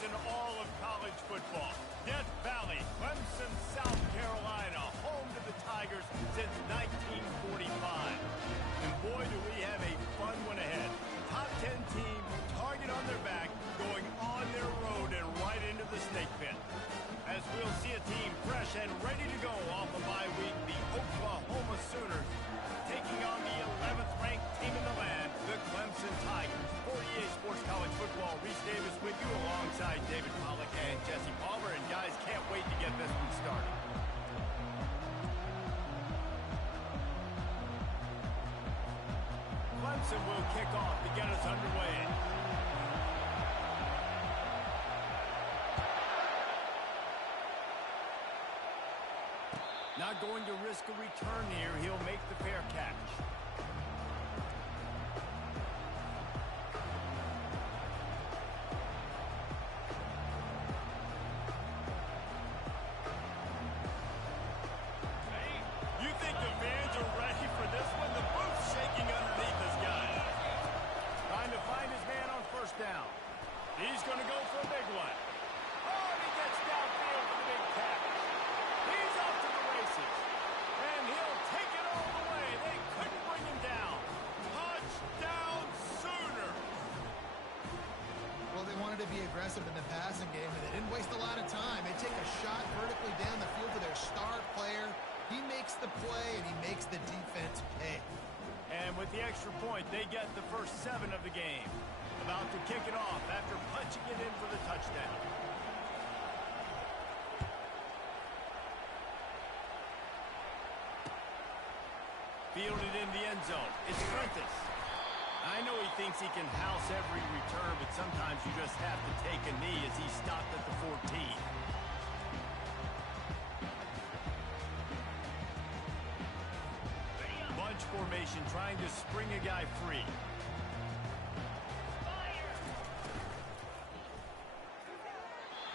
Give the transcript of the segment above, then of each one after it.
games in all of college football. Death Valley, Clemson, South Carolina, home to the Tigers since 1945. And boy, do we have a fun one ahead. Top 10 team, target on their back, going on their road and right into the snake pit. As we'll see a team fresh and ready to go off a bye week, the Oklahoma Sooners taking on the 11th ranked team in the land, the Clemson Tigers. For EA Sports College Football, Reese Davis with you alongside David Pollack and Jesse Palmer. And guys, can't wait to get this one started. Clemson will kick off to get us underway. Not going to risk a return here. He'll make the fair catch. You think the fans are ready for this one? The booth's shaking underneath this guy. Trying to find his man on first down. He's going to go for a big one. Oh, and he gets downfield for the big catch. He's off to the races. And he'll take it all the way. They couldn't bring him down. Touchdown, Sooner. Well, they wanted to be aggressive in the passing game, and they didn't waste a lot of time. They take a shot vertically down the field to their star player. He makes the play, and he makes the defense pay. And with the extra point, they get the first 7 of the game. About to kick it off after punching it in for the touchdown. Fielded in the end zone. It's Prentice. I know he thinks he can house every return, but sometimes you just have to take a knee as he stopped at the 14. Bunch formation trying to spring a guy free.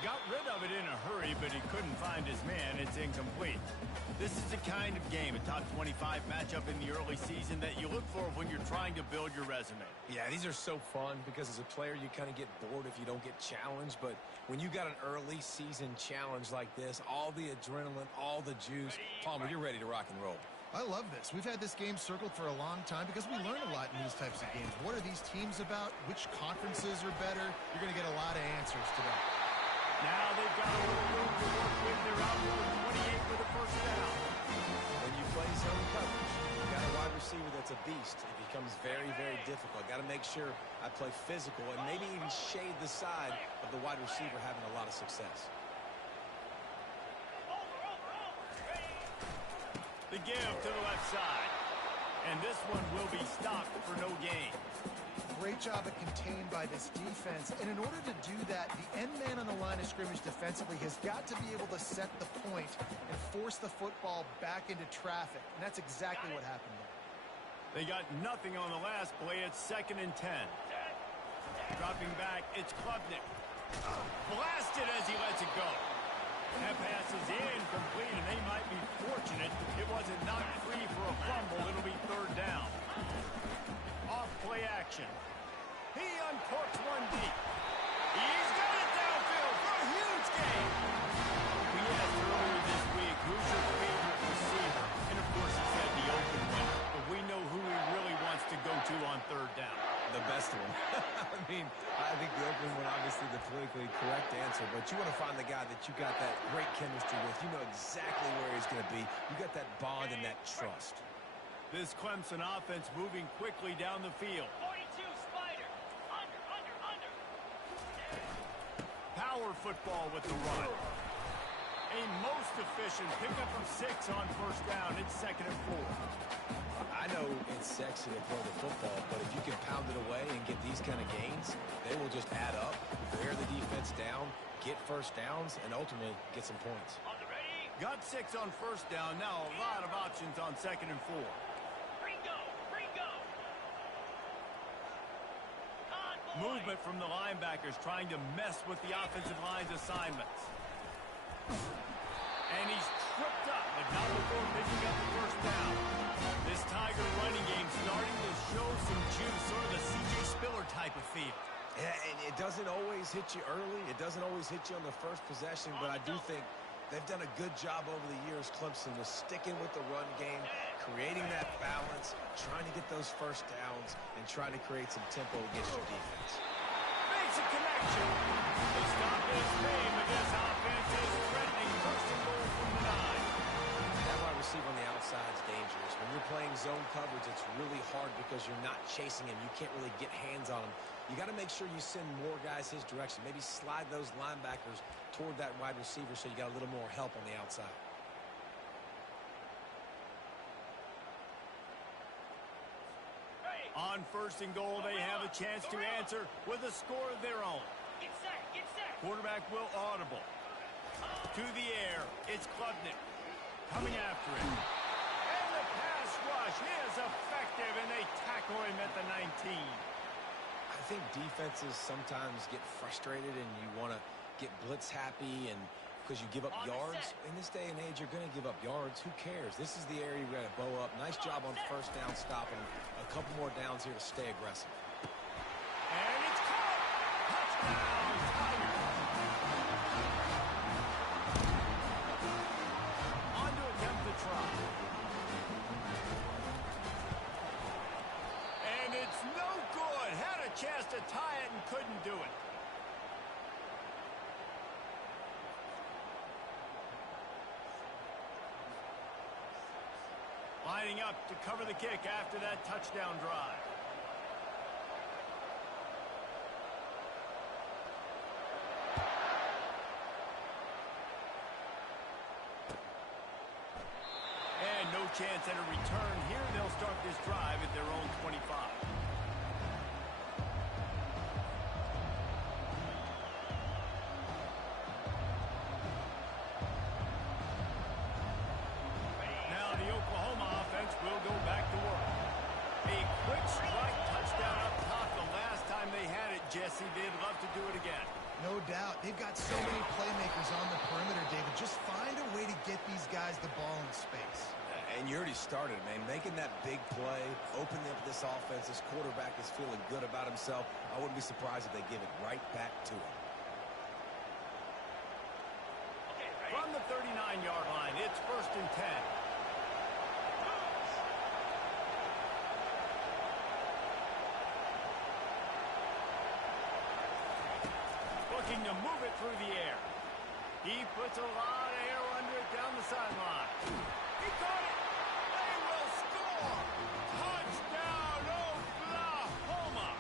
Got rid of it in a hurry, but he couldn't find his man. It's incomplete. This is the kind of game, a top 25 matchup in the early season that you look for when you're trying to build your resume. Yeah, these are so fun because as a player, you kind of get bored if you don't get challenged. But when you got an early season challenge like this, all the adrenaline, all the juice, Palmer, you're ready to rock and roll. I love this. We've had this game circled for a long time because we learn a lot in these types of games. What are these teams about? Which conferences are better? You're going to get a lot of answers today. Now they've got a little room to work with. They're out road 28 for the first down. When you play zone coverage, you got a wide receiver that's a beast. It becomes very, very difficult. Got to make sure I play physical and maybe even shade the side of the wide receiver having a lot of success. The give to the left side. And this one will be stopped for no gain. Great job at contained by this defense. And in order to do that, the end man on the line of scrimmage defensively has got to be able to set the point and force the football back into traffic. And that's exactly what happened there. They got nothing on the last play. It's 2nd and 10. Dropping back, it's Klubnik. Blasted as he lets it go. That pass is incomplete, and they might be fortunate it wasn't knocked free for a fumble. It'll be 3rd down. Off play action. He uncorks one deep. He's got it downfield for a huge gain. We asked earlier this week, who's your favorite receiver? And of course, he said the open one. But we know who he really wants to go to on 3rd down. The best one. I mean, I think the open one, obviously the politically correct answer, but you want to find the guy that you got that great chemistry with. You know exactly where he's going to be. You got that bond and that trust. This Clemson offense moving quickly down the field. 42 Spider. Under. Power football with the run. A most efficient pickup of 6 on 1st down. It's 2nd and 4. I know it's sexy to throw the football, but if you can pound it away and get these kind of gains, they will just add up, wear the defense down, get first downs, and ultimately get some points. On the ready. Got 6 on 1st down. Now a lot of options on 2nd and 4. Ringo. Movement from the linebackers trying to mess with the offensive line's assignments. And he's tripped up, but not before picking up the 1st down. This Tiger running game starting to show some juice, sort of the C.J. Spiller type of feel. Yeah, and it doesn't always hit you early. It doesn't always hit you on the first possession, but I do think they've done a good job over the years, Clemson, with sticking with the run game, creating that balance, trying to get those first downs, and trying to create some tempo against your defense. Makes a connection. The stop is made, but this offense is threatening first and goal from the 9. That wide receiver on the outside is dangerous. When you're playing zone coverage, it's really hard because you're not chasing him. You can't really get hands on him. You got to make sure you send more guys his direction. Maybe slide those linebackers toward that wide receiver so you got a little more help on the outside. On first and goal, they have a chance to answer with a score of their own. Get set, get set. Quarterback will audible. To the air, it's Klubnik coming after him. And the pass rush is effective, and they tackle him at the 19. I think defenses sometimes get frustrated and you want to get blitz happy and because you give up yards. In this day and age, you're going to give up yards. Who cares? This is the area you're going to bow up. Nice job on first down stopping. A couple more downs here to stay aggressive. And it's caught. Touchdown, Tigers. On to attempt the try. And it's no good. Had a chance to tie it and couldn't do it. Lining up to cover the kick after that touchdown drive. And no chance at a return here. They'll start this drive at their own 25. Will go back to work. A quick strike touchdown up top the last time they had it, Jesse. They'd love to do it again. No doubt. They've got so many playmakers on the perimeter, David. Just find a way to get these guys the ball in space. And you already started, man. Making that big play, opening up this offense. This quarterback is feeling good about himself. I wouldn't be surprised if they give it right back to him. From the 39-yard line, it's first and 10. Looking to move it through the air. He puts a lot of air under it down the sideline. He caught it. They will score. Touchdown, Oklahoma.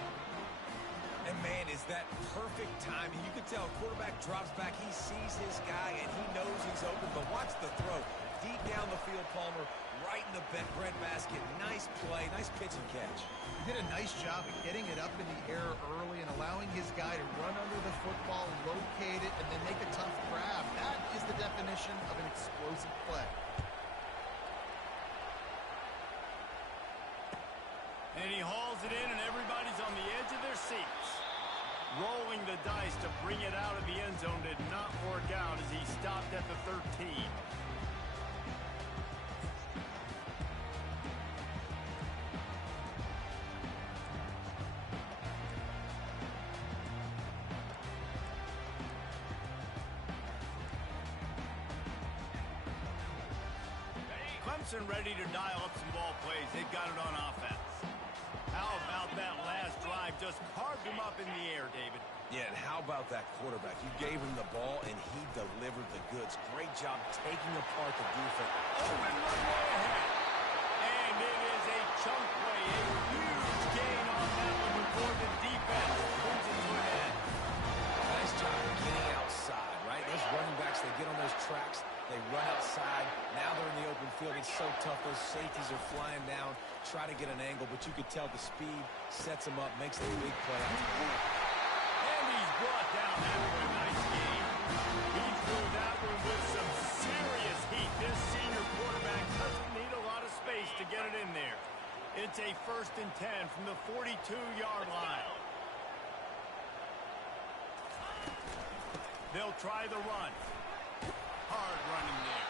And, man, is that perfect timing. You can tell quarterback drops back. He sees his guy, and he knows he's open. But watch the throw. Deep down the field, Palmer, right in the breadbasket. Nice play, nice pitch and catch. He did a nice job of getting it up in the air early and allowing his guy to run under the football, locate it, and then make a tough grab. That is the definition of an explosive play. And he hauls it in, and everybody's on the edge of their seats. Rolling the dice to bring it out of the end zone did not work out as he stopped at the 13. Clemson ready to dial up some ball plays. They've got it on offense. How about that last drive? Just carved him up in the air, David. Yeah, and how about that quarterback? You gave him the ball, and he delivered the goods. Great job taking apart the defense. Open runway ahead. And it is a chunk play. A huge gain on that one before the defense brings it to an end. Nice job getting outside, right? Those running backs, they get on those tracks. They run outside. Now they're in the open field. It's so tough. Those safeties are flying down. Try to get an angle, but you could tell the speed sets him up, makes a big play. And he's brought down after a nice game. He threw that one with some serious heat. This senior quarterback doesn't need a lot of space to get it in there. It's a first and 10 from the 42-yard line. They'll try the run. Hard running there.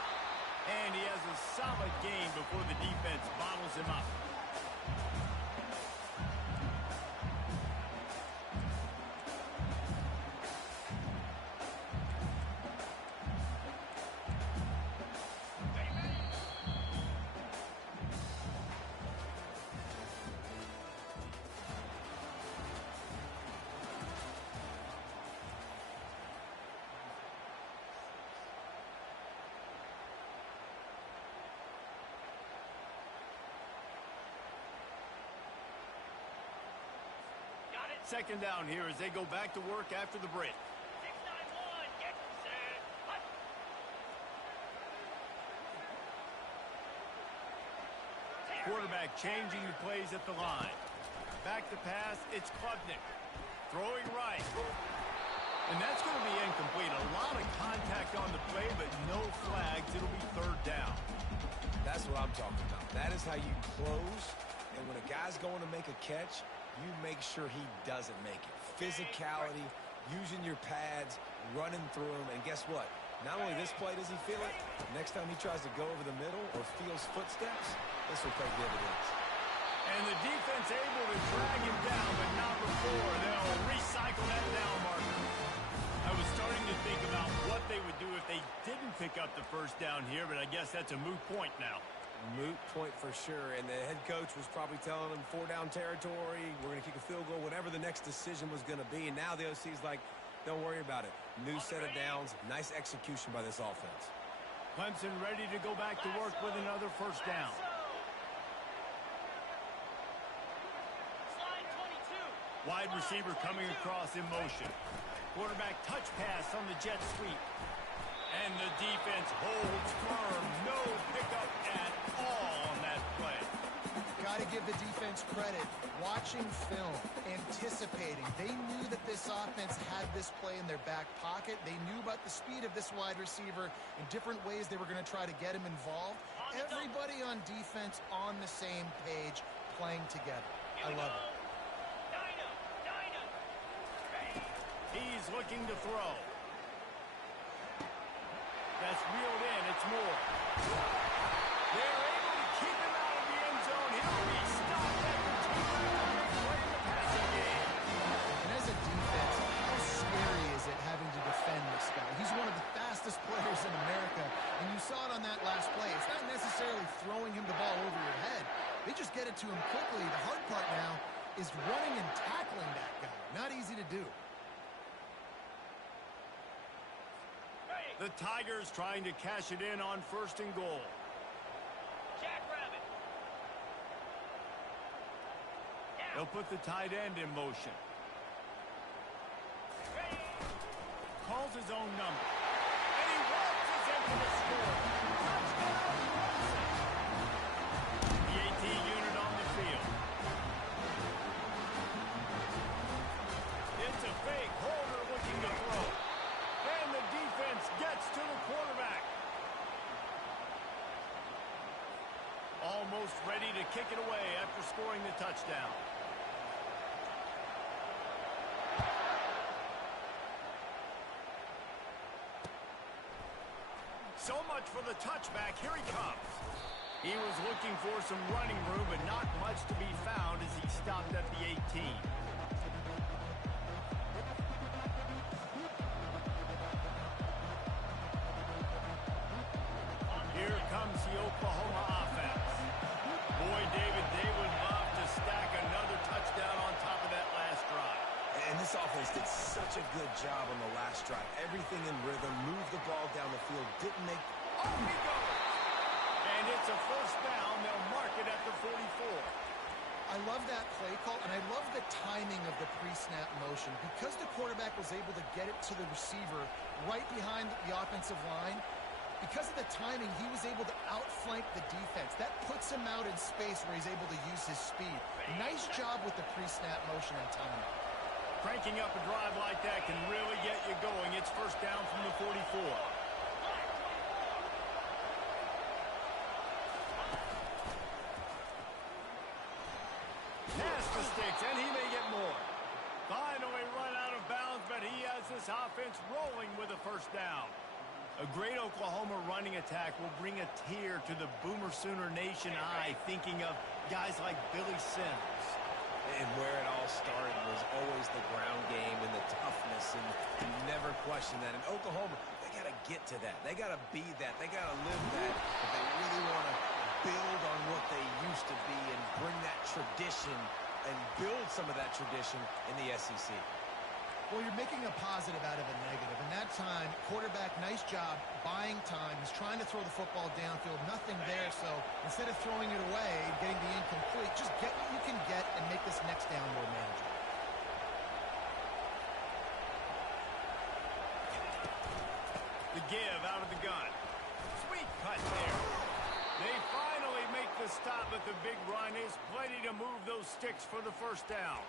And he has a solid gain before the defense bottles him up. Second down here as they go back to work after the break. 6-9-1, get set, hut. Quarterback changing the plays at the line. Back to pass, it's Klubnik. Throwing right. And that's going to be incomplete. A lot of contact on the play, but no flags. It'll be third down. That's what I'm talking about. That is how you close. And when a guy's going to make a catch, you make sure he doesn't make it. Physicality, using your pads, running through them. And guess what? Not only this play does he feel it, next time he tries to go over the middle or feels footsteps, this will pay dividends. And the defense able to drag him down, but not before they'll recycle that down marker. I was starting to think about what they would do if they didn't pick up the first down here, but I guess that's a moot point now. Moot point for sure, and the head coach was probably telling them 4-down territory, we're going to kick a field goal, whatever the next decision was going to be, and now the OC's like, don't worry about it. New set of downs, nice execution by this offense. Clemson ready to go back to work with another first down. Slide 22. Wide receiver coming across in motion. Quarterback touch pass on the jet sweep. And the defense holds firm. No pickup at all on that play. Got to give the defense credit. Watching film, anticipating. They knew that this offense had this play in their back pocket. They knew about the speed of this wide receiver in different ways they were going to try to get him involved. Everybody on defense on the same page, playing together. I love it. He's looking to throw. That's reeled in. It's Moore. They're able to keep him out of the end zone. He'll be stopped after 2 rounds play in the passing game. And as a defense, how scary is it having to defend this guy? He's one of the fastest players in America, and you saw it on that last play. It's not necessarily throwing him the ball over your head. They just get it to him quickly. The hard part now is running and tackling that guy. Not easy to do. The Tigers trying to cash it in on 1st and goal. Jackrabbit. They'll put the tight end in motion. Calls his own number. And he waltzes into the score. Touchdown, Clemson. The AT unit on the field. It's a fake. Holder looking to throw. And the defense gets to the quarterback. Almost ready to kick it away after scoring the touchdown. So much for the touchback. Here he comes. He was looking for some running room, but not much to be found as he stopped at the 18. Here comes the Oklahoma offense. Boy, David, they would love to stack another touchdown on top of that last drive. And this offense did such a good job on the last drive. Everything in rhythm, moved the ball down the field, didn't make... Oh, he goes! And it's a first down. They'll mark it at the 44. I love that play call, and I love the timing of the pre-snap motion. Because the quarterback was able to get it to the receiver right behind the offensive line, because of the timing, he was able to outflank the defense. That puts him out in space where he's able to use his speed. Nice job with the pre-snap motion and timing. Cranking up a drive like that can really get you going. It's first down from the 44. Pass the sticks, and he may get more. Finally run out of bounds, but he has this offense rolling with a first down. A great Oklahoma running attack will bring a tear to the Boomer Sooner Nation eye, thinking of guys like Billy Sims. And where it all started was always the ground game and the toughness, and you never question that. And Oklahoma, they got to get to that. They got to be that. They got to live that if they really want to build on what they used to be and bring that tradition and build some of that tradition in the SEC. Well, you're making a positive out of a negative. And that time, quarterback, nice job, buying time. He's trying to throw the football downfield. Nothing there, so instead of throwing it away, getting the incomplete, just get what you can get and make this next down more manageable. but the big run is plenty to move those sticks for the first down.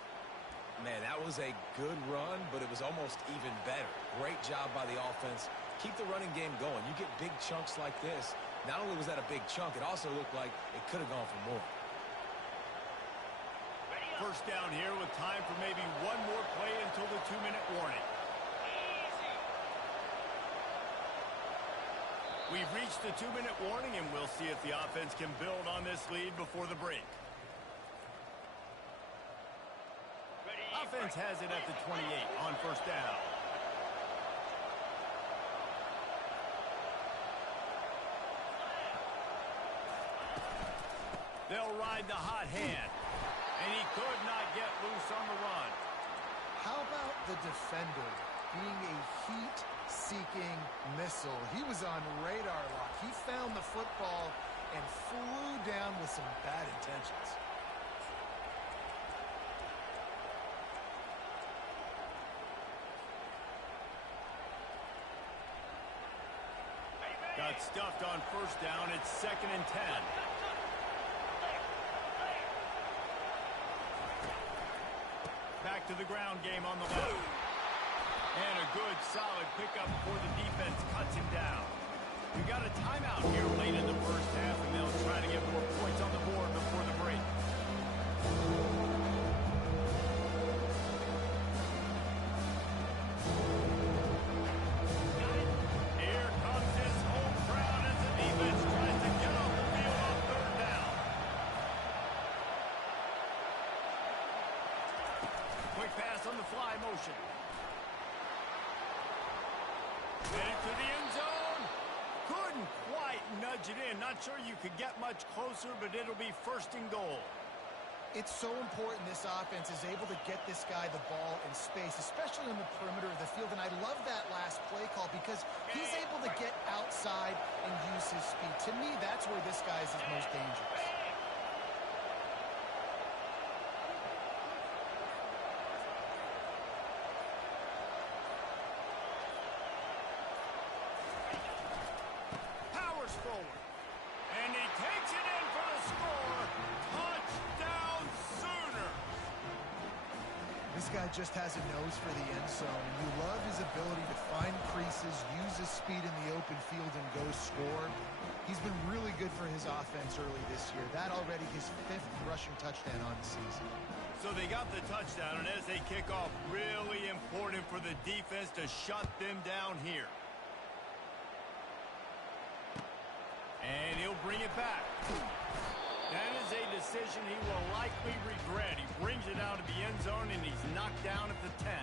Man, that was a good run, but it was almost even better. Great job by the offense. Keep the running game going. You get big chunks like this. Not only was that a big chunk, it also looked like it could have gone for more. First down here with time for maybe one more play until the 2-minute warning. We've reached the 2-minute warning, and we'll see if the offense can build on this lead before the break. Offense has it at the 28 on first down. They'll ride the hot hand, and he could not get loose on the run. How about the defender being a heat-seeking missile? He was on radar lock. He found the football and flew down with some bad intentions. Got stuffed on first down. It's 2nd and 10. Back to the ground game on the left. And a good, solid pickup before the defense cuts him down. We got a timeout here late in the first half, and they'll try to get more points on the board before the break. Here comes his home crowd as the defense tries to get off the field on 3rd down. Quick pass on the fly motion. Headed to the end zone. Couldn't quite nudge it in. Not sure you could get much closer, but it'll be 1st and goal. It's so important this offense is able to get this guy the ball in space, especially on the perimeter of the field. And I love that last play call because he's able to get outside and use his speed. To me, that's where this guy is his most dangerous. Powers forward. And he takes it in for the score. Touchdown Sooners. This guy just has a nose for the end zone, and you love his ability to find creases, use his speed in the open field, and go score. He's been really good for his offense early this year. That already his 5th rushing touchdown on the season. So they got the touchdown, and as they kick off, really important for the defense to shut them down here. And he'll bring it back. That is a decision he will likely regret. He brings it out of the end zone, and he's knocked down at the 10.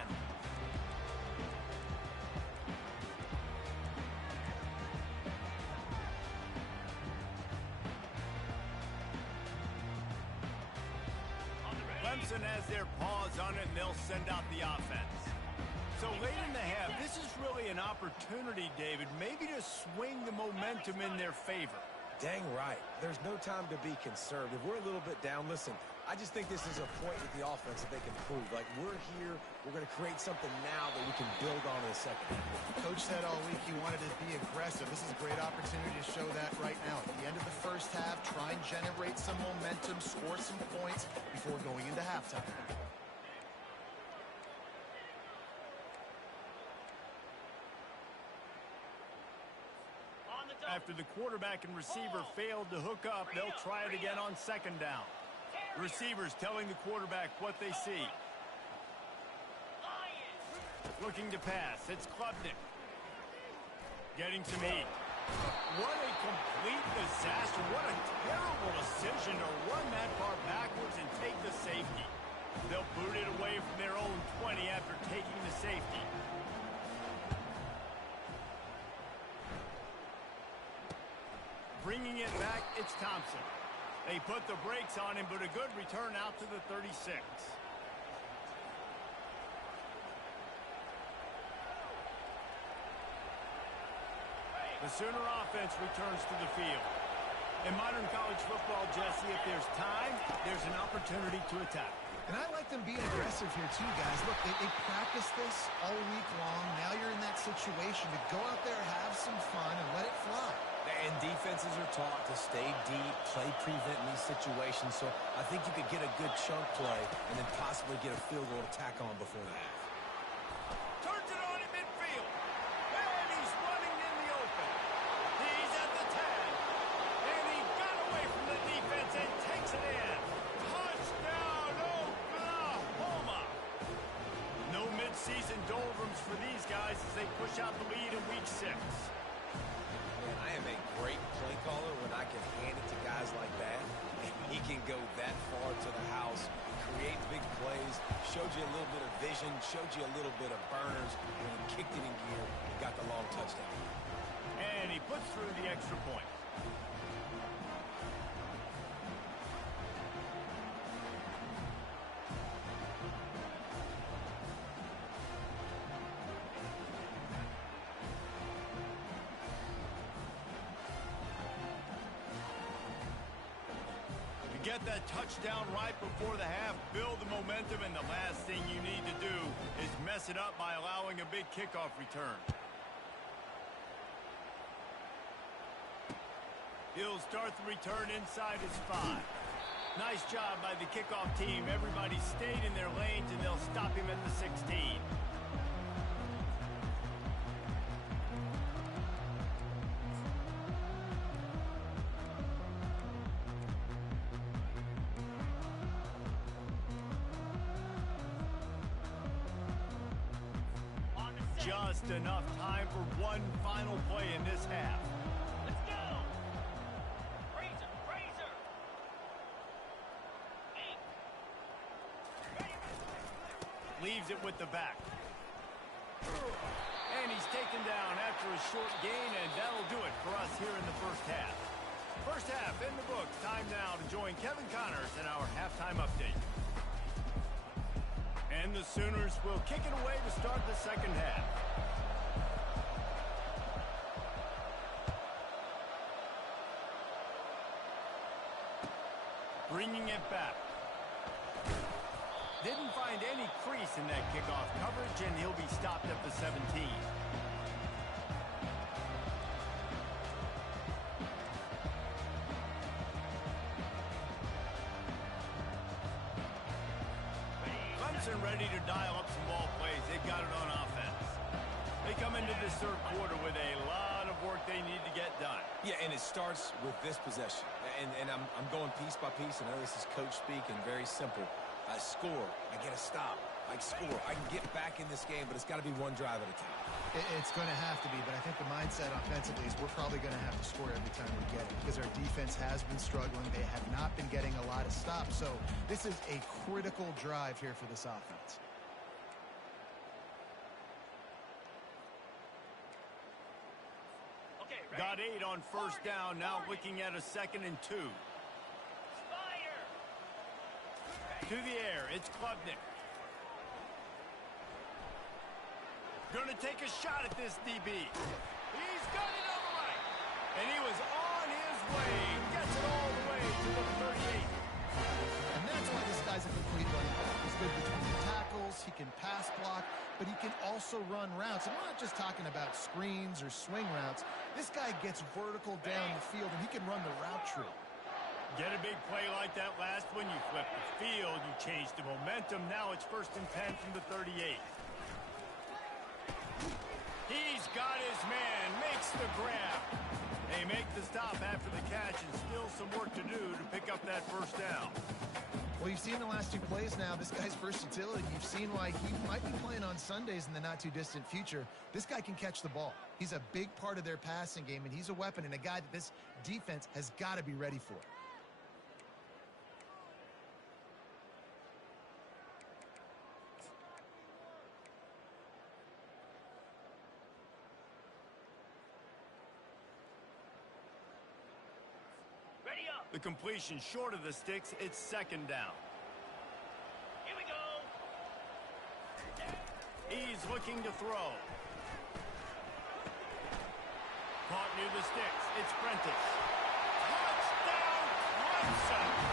Clemson has their paws on it, and they'll send out the offense. So late in the half, this is really an opportunity, David, maybe to swing the momentum in their favor. Dang right. There's no time to be conservative. We're a little bit down. Listen, I just think this is a point with the offense that they can prove. Like, we're here. We're going to create something now that we can build on in the second half. Coach said all week he wanted to be aggressive. This is a great opportunity to show that right now. At the end of the first half, try and generate some momentum, score some points before going into halftime. After the quarterback and receiver failed to hook up, they'll try it again on 2nd down. Receivers telling the quarterback what they see. Looking to pass. It's Klubnik. Getting some heat. What a complete disaster. What a terrible decision to run that far backwards and take the safety. They'll boot it away from their own 20 after taking the safety. Bringing it back, it's Thompson. They put the brakes on him, but a good return out to the 36. The Sooner offense returns to the field. In modern college football, Jesse, see if there's time, there's an opportunity to attack. And I like them being aggressive here too, guys. Look, they practice this all week long. Now you're in that situation to go out there, have some fun, and let it fly. And defenses are taught to stay deep, play prevent in these situations. So I think you could get a good chunk play and then possibly get a field goal to tack on before the half. Turns it on in midfield. And he's running in the open. He's at the 10. And he got away from the defense and takes it in. Touchdown, Oklahoma. No midseason doldrums for these guys as they push out the lead in week 6. Man, I am a great play caller when I can hand it to guys like that. And he can go that far to the house, create big plays, showed you a little bit of vision, showed you a little bit of burners when he kicked it in gear and got the long touchdown. And he puts through the extra point. Get that touchdown right before the half, build the momentum, and the last thing you need to do is mess it up by allowing a big kickoff return. He'll start the return inside his 5. Nice job by the kickoff team. Everybody stayed in their lanes, and they'll stop him at the 16. Just enough time for one final play in this half. Let's go! Razor, razor! Leaves it with the back. And he's taken down after a short gain, and that'll do it for us here in the first half. First half in the books. Time now to join Kevin Connors in our halftime update. And the Sooners will kick it away to start the second half. Bringing it back. Didn't find any crease in that kickoff coverage, and he'll be stopped at the 17. Clemson ready to dial up some ball plays. They've got it on offense. They come into this third quarter with a lot of work they need to get done. Yeah, and it starts with this possession. And I'm going piece by piece. I know this is coach speak and very simple. I score. I get a stop. I score. I can get back in this game, but it's got to be one drive at a time. It's going to have to be, but I think the mindset offensively is we're probably going to have to score every time we get it because our defense has been struggling. They have not been getting a lot of stops, so this is a critical drive here for this offense. Okay, ready? Got 8 on first down, now looking at a 2nd and 2. Spider! To the air, it's Klubnik. Gonna take a shot at this DB. He's got it on the right. And he was on his way. Gets it all the way to the 38. And that's why this guy's a complete running back. He's good between the tackles, he can pass block, but he can also run routes. And we're not just talking about screens or swing routes. This guy gets vertical down the field, and he can run the route tree. Get a big play like that last one. You flip the field. You change the momentum. Now it's 1st and 10 from the 38. He's got his man. Makes the grab. They make the stop after the catch, and still some work to do to pick up that first down. Well, you've seen the last 2 plays now. This guy's versatility. You've seen why he might be playing on Sundays in the not-too-distant future. This guy can catch the ball. He's a big part of their passing game, and he's a weapon and a guy that this defense has got to be ready for. Ready up! The completion short of the sticks. It's 2nd down. Here we go! He's looking to throw. Caught near the sticks. It's Prentice. Touchdown, Clemson!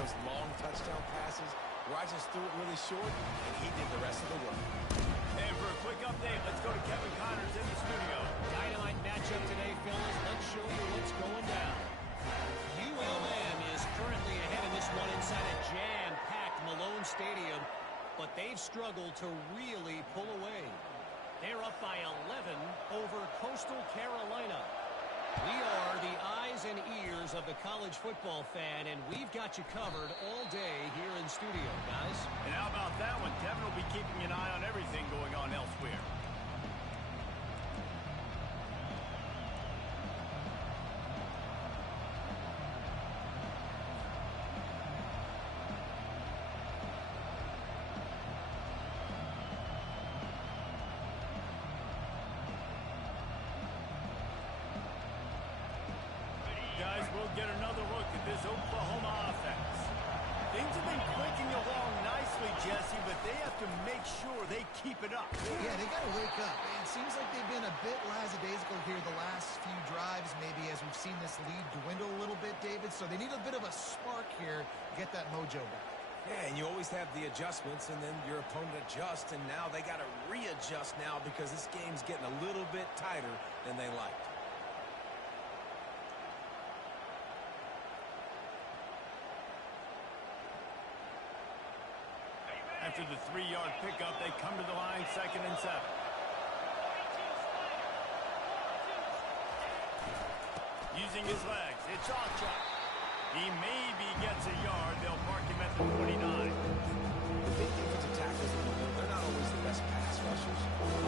those long touchdown passes where I just threw it really short, and he did the rest of the work. And for a quick update, let's go to Kevin Connors in the studio. Dynamite matchup today, fellas. Let's show you what's going down. ULM is currently ahead in this one inside a jam-packed Malone Stadium, but they've struggled to really pull away. They're up by 11 over Coastal Carolina. We are the eyes and ears of the college football fan, and we've got you covered all day here in studio, guys. And how about that one? Kevin will be keeping an eye on everything going on elsewhere. Guys, we'll get another look at this Oklahoma offense. Things have been clicking along nicely, Jesse, but they have to make sure they keep it up. Yeah, they got to wake up. It seems like they've been a bit lackadaisical here the last few drives, maybe, as we've seen this lead dwindle a little bit, David. So they need a bit of a spark here to get that mojo back. Yeah, and you always have the adjustments, and then your opponent adjusts, and now they got to readjust now because this game's getting a little bit tighter than they liked. After the 3-yard pickup, they come to the line, 2nd and 7. Using his legs, it's Ocha. He maybe gets a yard. They'll mark him at the 29. The big defensive tackles, they're not always the best pass rushers.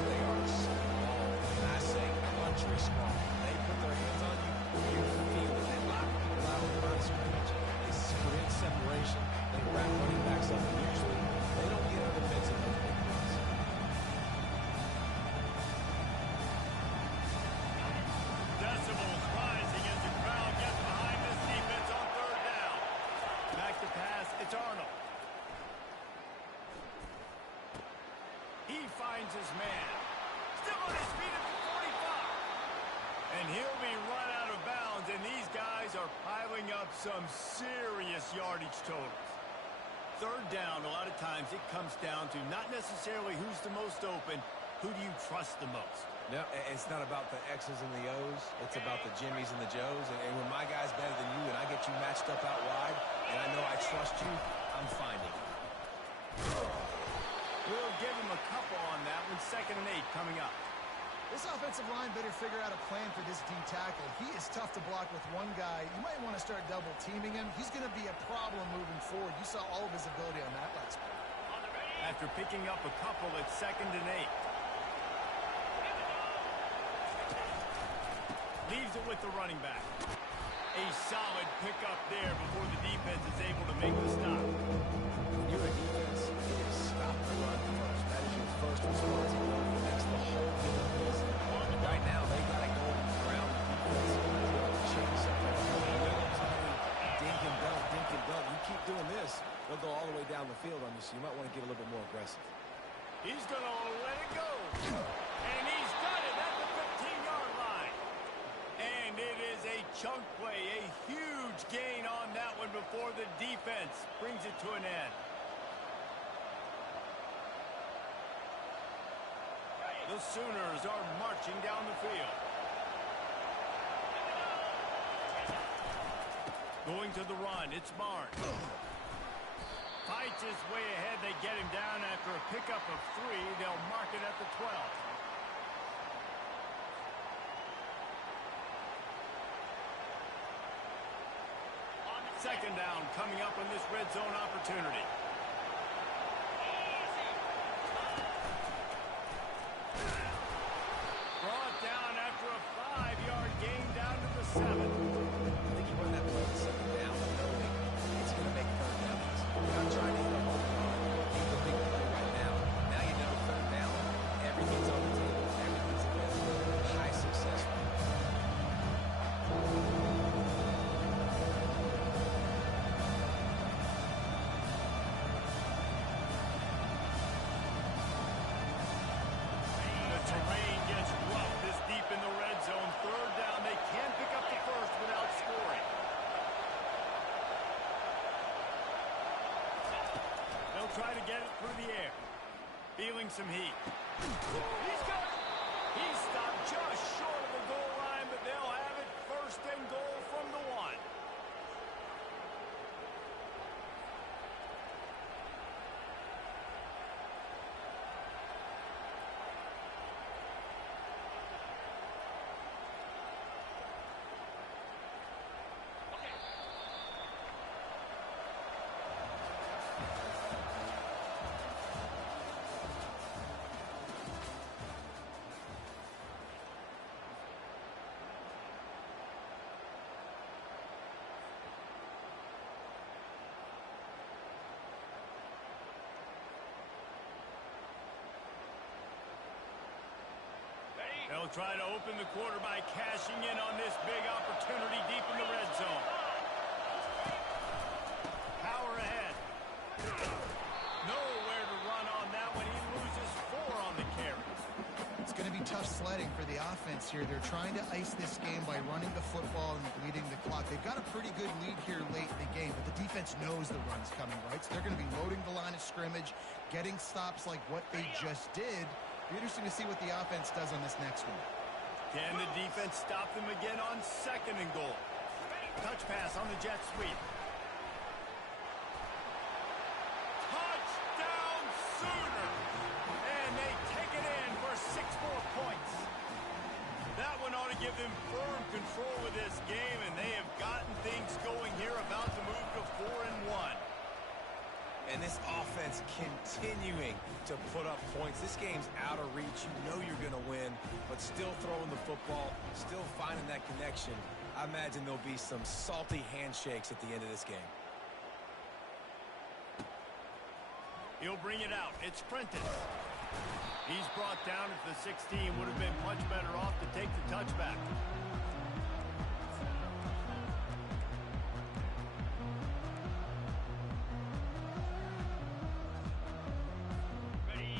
They are strong. And I say country strong. They put their hands on you, you feel it. They lock people out in front of scrimmage. They create separation. They wrap running backs up. And usually, they don't get out of defensive with big plays. Decibels rising as the crowd gets behind this defense on 3rd down. Back to pass, it's Arnold. He finds his man. Still on his feet at the 45. And he'll be run out of bounds, and these guys are piling up some serious yardage totals. 3rd down, a lot of times it comes down to not necessarily who's the most open, who do you trust the most? No, it's not about the X's and the O's. It's about the Jimmies and the Joes. And when my guy's better than you and I get you matched up out wide, and I know I trust you, I'm finding it. We'll give him a couple on that one. 2nd and 8 coming up. This offensive line better figure out a plan for this D tackle. He is tough to block with one guy. You might want to start double teaming him. He's going to be a problem moving forward. You saw all of his ability on that last play. After picking up a couple, it's 2nd and 8. Leaves it with the running back. A solid pickup there before the defense is able to make the stop. When you're a defense, it is stop the run first. That is your first responsibility. That's the whole game. Right now, they got to go around the defense and chase up. Dink and dunk, dink and dunk. You keep doing this, they'll go all the way down the field on you, so you might want to get a little bit more aggressive. He's going to let it go. And he's got it at the 15-yard line. And it is a chunk play, a huge gain on that one before the defense brings it to an end. The Sooners are marching down the field. Going to the run, it's Barnes. Fights his way ahead, they get him down after a pickup of 3. They'll mark it at the 12. 2nd down coming up on this red zone opportunity. Brought down after a 5-yard gain down to the 7. I think you run that play on 2nd down, knowing it's going to make 3rd down easy. You're not trying to hit a home run. Keep the big play right now. Now you know 3rd down. Everything's on the table. Everything's available. High success rate. They'll try to get it through the air. Feeling some heat. He's got it. He's stopped just short of the goal line, but they'll have it first and goal from the 1. They'll try to open the quarter by cashing in on this big opportunity deep in the red zone. Power ahead. Nowhere to run on that one. He loses 4 on the carry. It's going to be tough sledding for the offense here. They're trying to ice this game by running the football and bleeding the clock. They've got a pretty good lead here late in the game, but the defense knows the run's coming, right? So they're going to be loading the line of scrimmage, getting stops like what they just did. Be interesting to see what the offense does on this next one. Can the defense stop them again on 2nd and goal? Touch pass on the jet sweep. Touchdown Sooners! And they take it in for 6 more points. That one ought to give them firm control of this game, and they have gotten things going here, about to move to 4-1. And this offense continuing to put up points. This game's out of reach. You know you're going to win, but still throwing the football, still finding that connection. I imagine there'll be some salty handshakes at the end of this game. He'll bring it out. It's Prentice. He's brought down at the 16. Would have been much better off to take the touchback.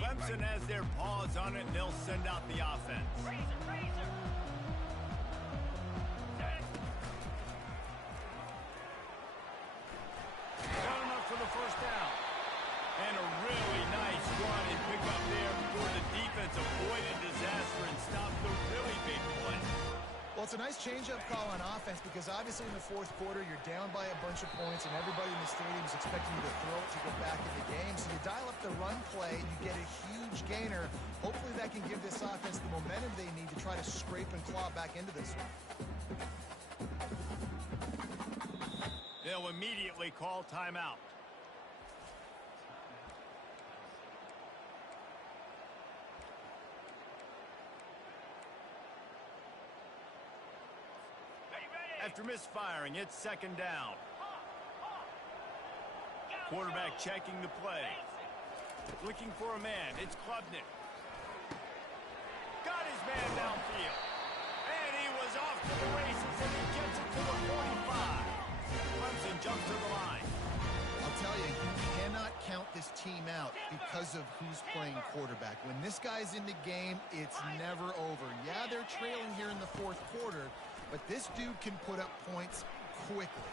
Clemson has their paws on it, and they'll send out the offense. Razor. Got him up for the first down. And a really nice run and pick up there before the defense avoided disaster and stopped the really big play. Well, it's a nice change-up call on offense because obviously in the 4th quarter, you're down by a bunch of points and everybody in the stadium is expecting you to throw it to get back in the game. So you dial up the run play, you get a huge gainer. Hopefully that can give this offense the momentum they need to try to scrape and claw back into this one. They'll immediately call timeout. After misfiring, it's 2nd down. Quarterback checking the play. Looking for a man. It's Klubnik. Got his man downfield. And he was off to the races, and he gets it to the 45. Clemson jumps to the line. I'll tell you, you cannot count this team out because of who's playing quarterback. When this guy's in the game, it's never over. Yeah, they're trailing here in the 4th quarter, but this dude can put up points quickly.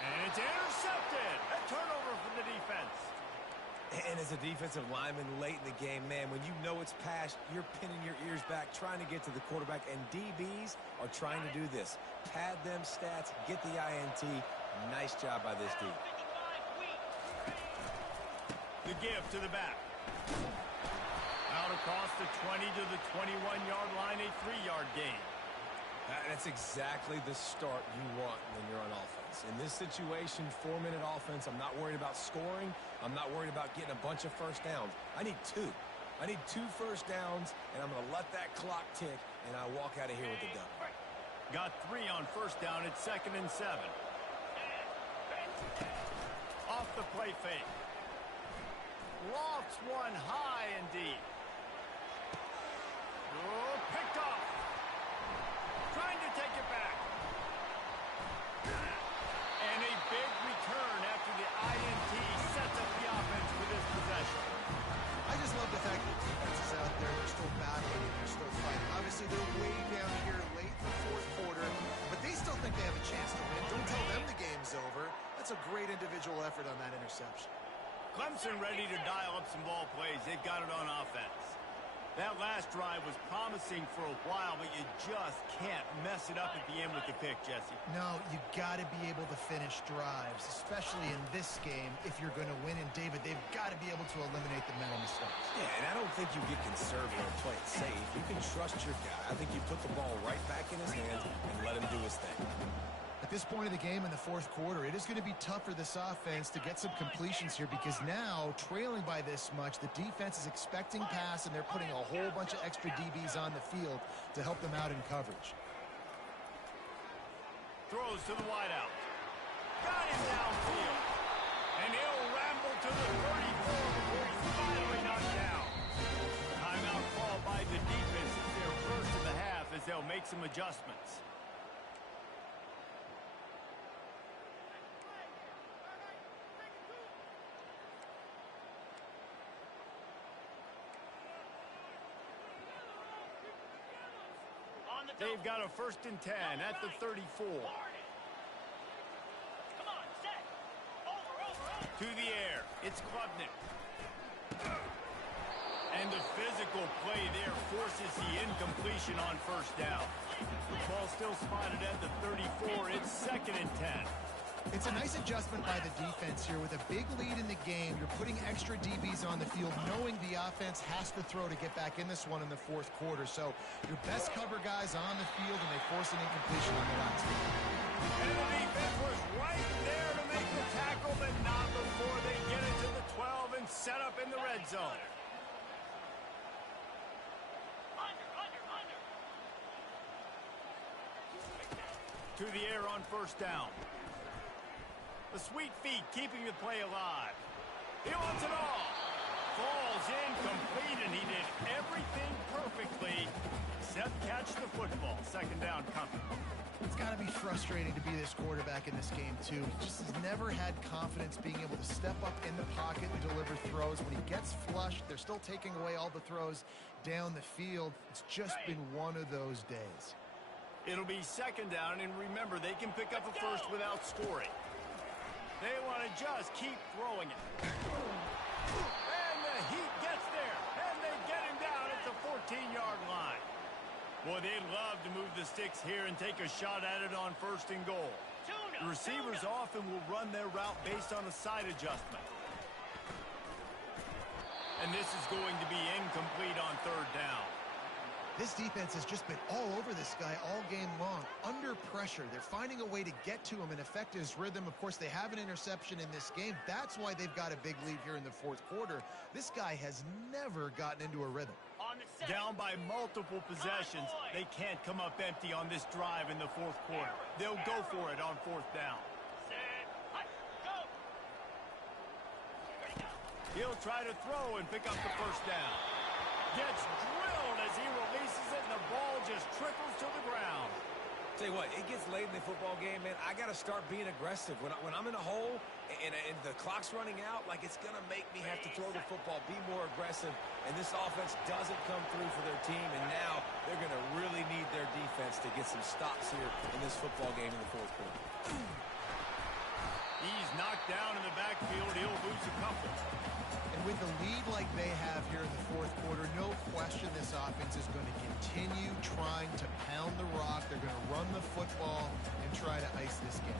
And it's intercepted. A turnover for the defense. And as a defensive lineman late in the game, man, when you know it's passed, you're pinning your ears back, trying to get to the quarterback, and DBs are trying to do this. Pad them stats, get the INT. Nice job by this D. The give to the back. Out across the 20 to the 21-yard line, a 3-yard gain. That's exactly the start you want when you're on offense. In this situation, 4-minute offense, I'm not worried about scoring. I'm not worried about getting a bunch of first downs. I need 2. I need 2 first downs, and I'm going to let that clock tick, and I walk out of here with the dub. Got 3 on first down at 2nd and 7. Off the play fake. Lofts one high and deep. Oh, picked off. Trying to take it back. And a big return after the INT sets up the offense for this possession. I just love the fact that the defense is out there. They're still battling and they're still fighting. Obviously, they're way down here late in the 4th quarter, but they still think they have a chance to win. Don't tell them the game's over. That's a great individual effort on that interception. Clemson ready to dial up some ball plays. They've got it on offense. That last drive was promising for a while, but you just can't mess it up at the end with the pick, Jesse. No, you got to be able to finish drives, especially in this game if you're going to win. And, David, they've got to be able to eliminate the mental mistakes. Yeah, and I don't think you get conservative and play it safe. You can trust your guy. I think you put the ball right back in his hands and let him do his thing. At this point of the game in the fourth quarter, it is going to be tough for this offense to get some completions here because now, trailing by this much, the defense is expecting pass, and they're putting a whole bunch of extra DBs on the field to help them out in coverage. Throws to the wideout. Got him downfield. And he'll ramble to the 34 before he's finally knocked down. Timeout called by the defense. It's their first of the half as they'll make some adjustments. They've got a 1st and 10 at the 34. Come on, set. Over. To the air. It's Klubnik. And the physical play there forces the incompletion on 1st down. Ball still spotted at the 34. It's 2nd and 10. It's a nice adjustment by the defense here. With a big lead in the game, you're putting extra DBs on the field, knowing the offense has to throw to get back in this one in the fourth quarter. So your best cover guys on the field, and they force an incompletion on the last one. And the defense was right there to make the tackle, but not before they get it to the 12 and set up in the red zone. Under. To the air on 1st down. The sweet feet keeping the play alive. He wants it all. Falls incomplete, and he did everything perfectly except catch the football. 2nd down coming. It's got to be frustrating to be this quarterback in this game, too. He just has never had confidence being able to step up in the pocket and deliver throws. When he gets flushed, they're still taking away all the throws down the field. It's just been one of those days. It'll be 2nd down, and remember, they can pick up a first without scoring. They want to just keep throwing it. And the Heat gets there, and they get him down at the 14-yard line. Boy, they'd love to move the sticks here and take a shot at it on 1st and goal. The receivers often will run their route based on a side adjustment. And this is going to be incomplete on 3rd down. This defense has just been all over this guy all game long. Under pressure, they're finding a way to get to him and affect his rhythm. Of course, they have an interception in this game. That's why they've got a big lead here in the fourth quarter. This guy has never gotten into a rhythm. Down by multiple possessions, they can't come up empty on this drive in the fourth quarter. They'll go for it on 4th down. He'll try to throw and pick up the 1st down. Gets drilled as he releases it, and the ball just trickles to the ground. Tell you what, it gets late in the football game, man. I got to start being aggressive. When I'm in a hole and the clock's running out, like, it's going to make me have to throw the football, be more aggressive, and this offense doesn't come through for their team, and now they're going to really need their defense to get some stops here in this football game in the fourth quarter. He's knocked down in the backfield. He'll lose a couple. And with a lead like they have here in the fourth quarter, no question this offense is going to continue trying to pound the rock. They're going to run the football and try to ice this game.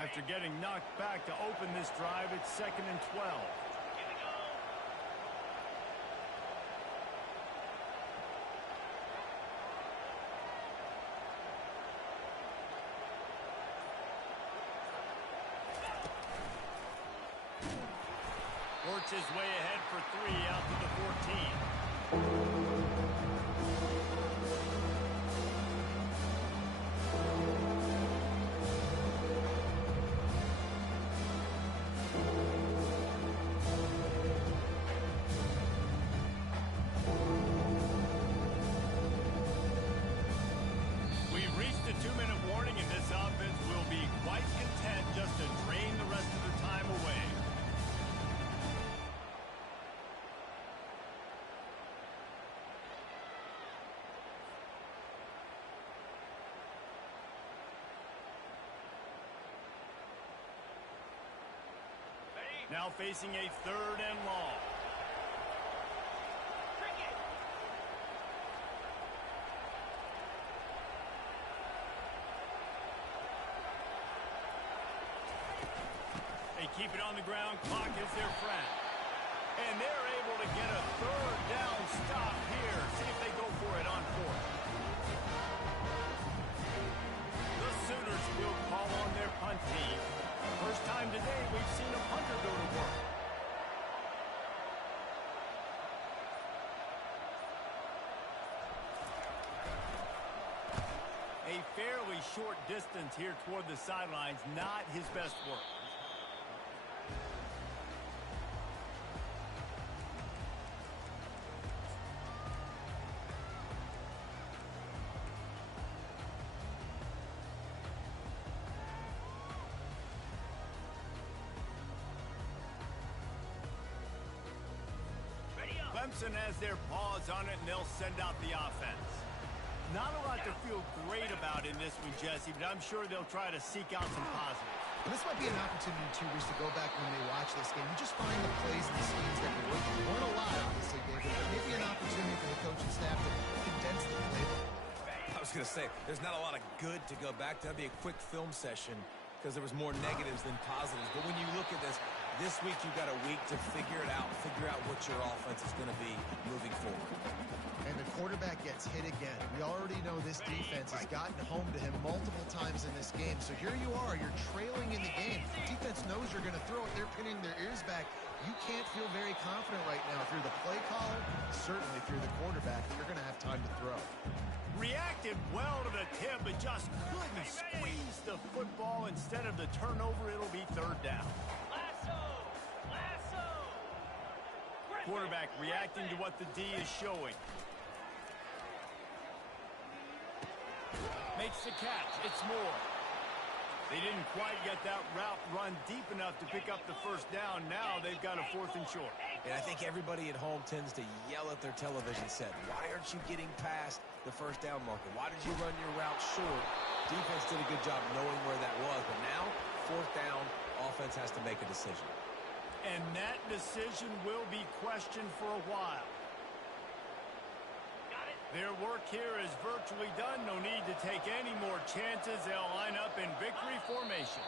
After getting knocked back to open this drive, it's 2nd and 12. Works his way ahead for 3 out to the 14. We've reached the 2-minute warning, and this offense will be quite content just to drain the rest of the time away. Now facing a 3rd and long. Cricket. They keep it on the ground. Clock is their friend. And they're able to get a 3rd down stop here. See if they go for it on 4th. The Sooners will call on their punt team. First time today we've seen a punter go to work. A fairly short distance here toward the sidelines, not his best work. Clemson has their paws on it, and they'll send out the offense. Not a lot to feel great about in this one, Jesse, but I'm sure they'll try to seek out some positives. Well, this might be an opportunity, too, Reese, to go back when they watch this game. You just find the plays and the schemes that were working. There weren't a lot, obviously, David, but maybe an opportunity for the coaching staff to condense the playbook. I was going to say, there's not a lot of good to go back to. That'd be a quick film session because there was more negatives than positives. But when you look at this week you've got a week to figure it out, figure out what your offense is going to be moving forward. And the quarterback gets hit again. We already know this defense has gotten home to him multiple times in this game. So here you are, you're trailing in the game. The defense knows you're going to throw it. They're pinning their ears back. You can't feel very confident right now if you're the play caller, certainly if you're the quarterback, that you're going to have time to throw. Reacted well to the tip, but just couldn't squeeze the football. Instead of the turnover, it'll be 3rd down. Lasso. Lasso. Quarterback reacting to what the D is showing. Makes the catch. It's Moore. They didn't quite get that route run deep enough to pick up the 1st down. Now they've got a 4th and short. And I think everybody at home tends to yell at their television set. Why aren't you getting past the 1st down marker? Why did you run your route short? Defense did a good job knowing where that was. But now, 4th down, offense has to make a decision. And that decision will be questioned for a while. Their work here is virtually done. No need to take any more chances. They'll line up in victory formation.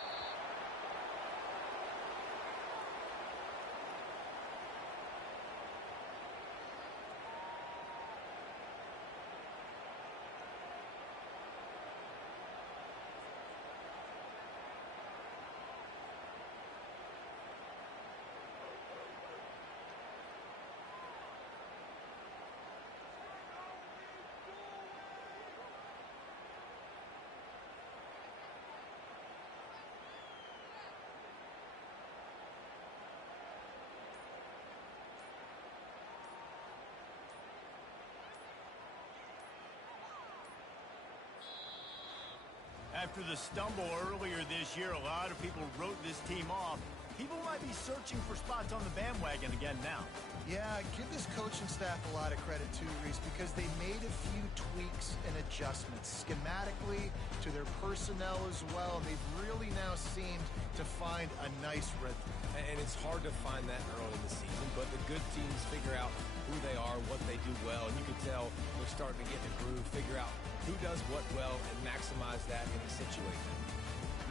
After the stumble earlier this year, a lot of people wrote this team off. People might be searching for spots on the bandwagon again now. Yeah, give this coaching staff a lot of credit too, Reese, because they made a few tweaks and adjustments schematically to their personnel as well, and they've really now seemed to find a nice rhythm. And it's hard to find that early in the season, but the good teams figure out who they are, what they do well, and you can tell they're starting to get in a groove, figure out who does what well, and maximize that in a situation.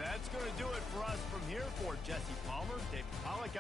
That's going to do it for us from here. For Jesse Palmer, David Pollack,